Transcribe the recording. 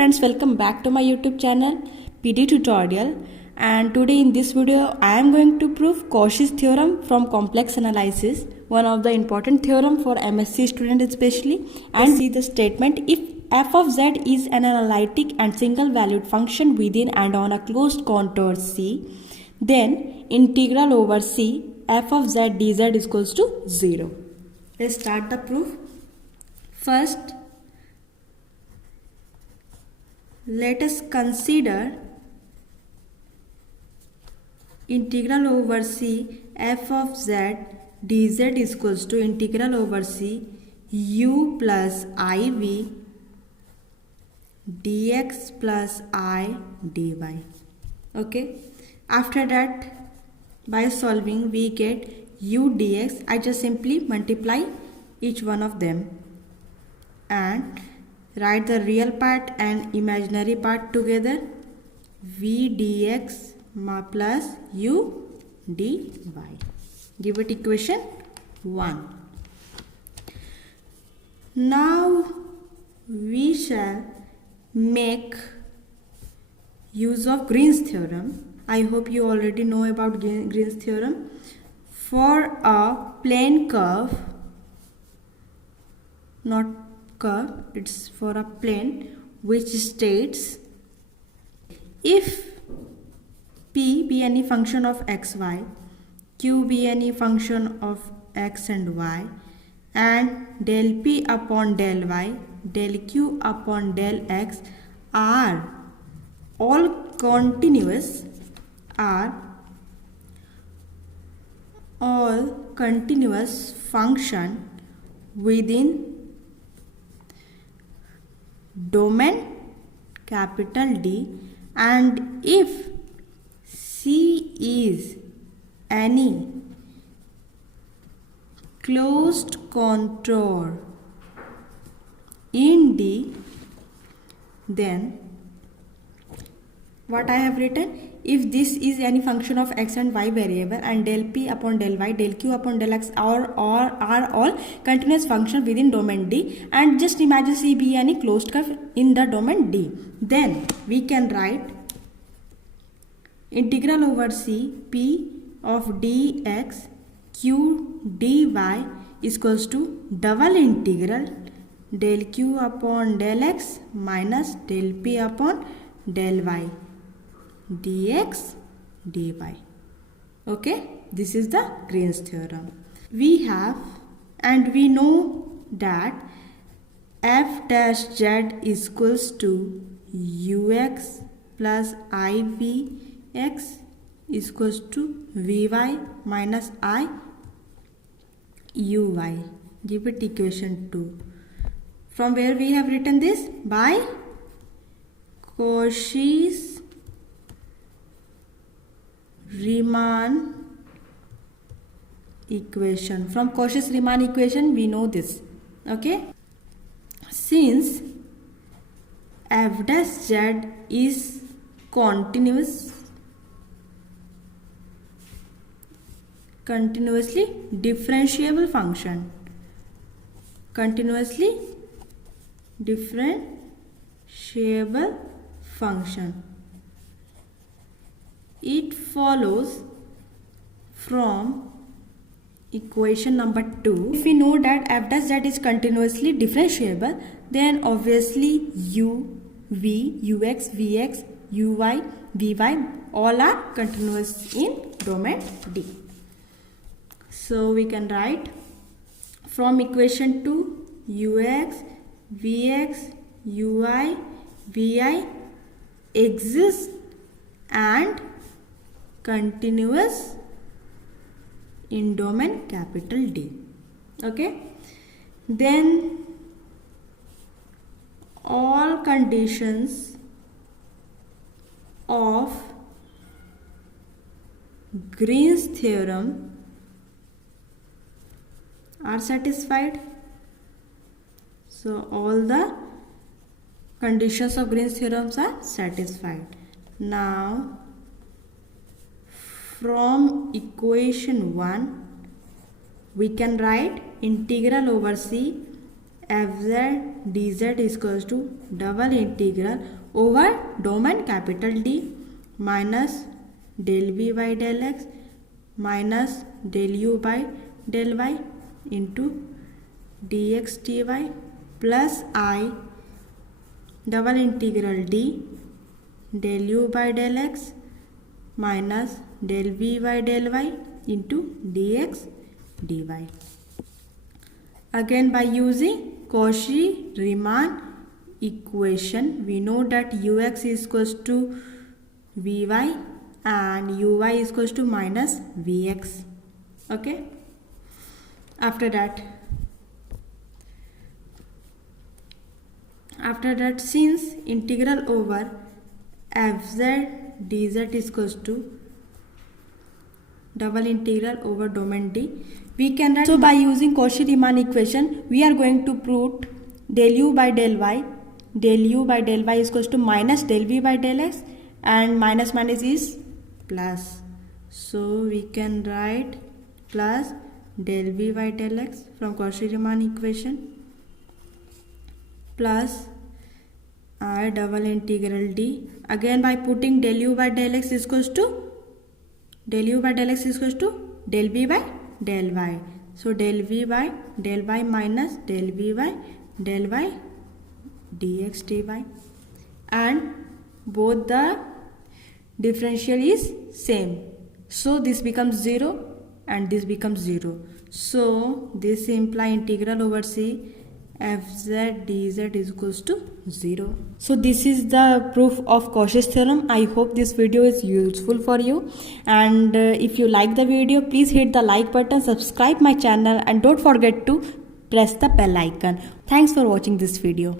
friends, welcome back to my YouTube channel PD Tutorial, and today in this video I am going to prove Cauchy's theorem from complex analysis, one of the important theorem for MSc student especially. And see the statement: if f of z is an analytic and single valued function within and on a closed contour C, then integral over C f of z dz is equals to 0. Let's start the proof. First, let us consider integral over C f of z dz is equals to integral over C u plus iv dx plus I dy. Okay, after that, by solving we get u dx. I just simply multiply each one of them and write the real part and imaginary part together. V dx plus u dy. Give it equation 1. Now we shall make use of Green's theorem. I hope you already know about Green's theorem. For a plane curve, not curve, it's for a plane, which states if p be any function of xy, q be any function of x and y, and del p upon del y, del q upon del x are all continuous function within domain capital D, and if C is any closed contour in D, then what I have written, if this is any function of x and y variable and del p upon del y, del q upon del x are all continuous function within domain D, and just imagine C be any closed curve in the domain D, then we can write integral over C p of dx q dy is equals to double integral del q upon del x minus del p upon del y dx dy. Okay, this is the Green's theorem. We have, and we know that f dash z is equals to ux plus ivx is equals to vy minus I uy. Give it equation 2. From where we have written this? By Cauchy's Riemann equation. From Cauchy's Riemann equation we know this. Okay, since f dash z is continuously differentiable function, it follows from equation number 2. If we know that f dash z is continuously differentiable, then obviously u, v, ux, vx, uy, vy all are continuous in domain D. So we can write from equation 2 ux, vx, ui, vi exist and continuous in domain capital D. Okay, then all conditions of Green's theorem are satisfied. So all the conditions of Green's theorems are satisfied. Now from equation 1 we can write integral over C fz dz is equals to double integral over domain capital D minus del v by del x minus del u by del y into dx dy plus I double integral d del u by del x minus del v by del y into dx dy. Again, by using Cauchy-Riemann equation, we know that ux is equals to vy and uy is equals to minus vx. Okay. After that, since integral over fz dz is equals to double integral over domain D, we can write. So by using Cauchy-Riemann equation, we are going to prove del u by del y is equals to minus del v by del x, and minus minus is plus. So we can write plus del v by del x from Cauchy-Riemann equation plus I double integral d. Again, by putting del u by del x is equals to del v by del y. So del v by del y minus del v by del y dx dy, and both the differential is same. So this becomes 0 and this becomes 0. So this implies integral over C fz dz is equals to 0. So this is the proof of Cauchy's theorem. I hope this video is useful for you, and if you like the video, please hit the like button, subscribe my channel, and don't forget to press the bell icon. Thanks for watching this video.